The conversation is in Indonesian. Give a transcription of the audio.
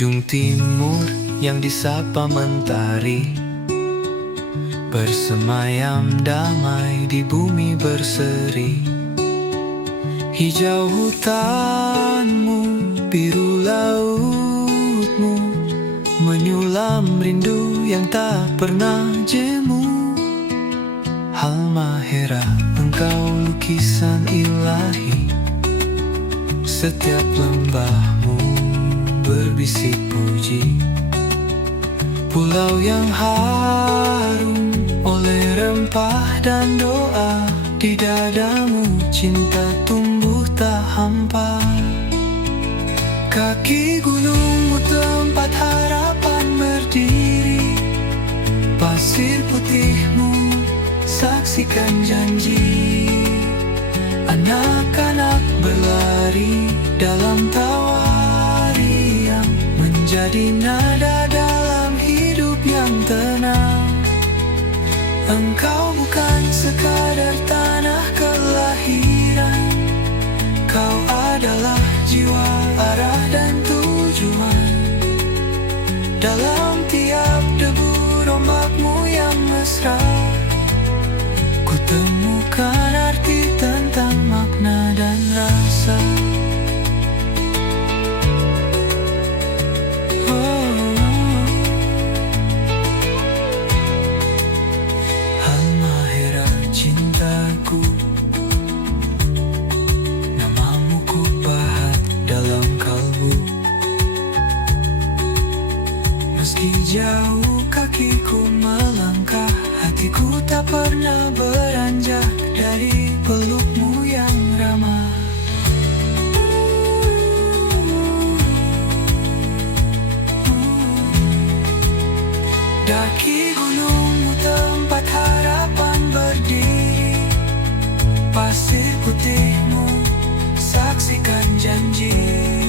ujung timur yang disapa mentari, bersemayam damai di bumi berseri. Hijau hutanmu, biru lautmu, menyulam rindu yang tak pernah jemu. Halmahera, engkau lukisan ilahi, setiap lembahmu berbisik puji. Pulau yang harum oleh rempah dan doa, di dadamu cinta tumbuh tak hampa. Kaki gunungmu tempat harapan berdiri, pasir putihmu saksikan janji. Anak-anak berlari dalam tawa riang, menjadi nada dalam hidup yang tenang. Engkau bukan sekadar tanah kelahiran, kau adalah jiwa, arah dan tujuan. Dalam tiap debu ombakmu yang mesra, ku temukan arti tentang makna dan rasa. Halmahera cintaku, namamu ku pahat dalam kalbu. Meski jauh kakiku melangkah, hatiku tak pernah beranjak dari pelukmu yang ramah. Daki gunungmu tempat harapan berdiri, pasir putihmu saksikan janji.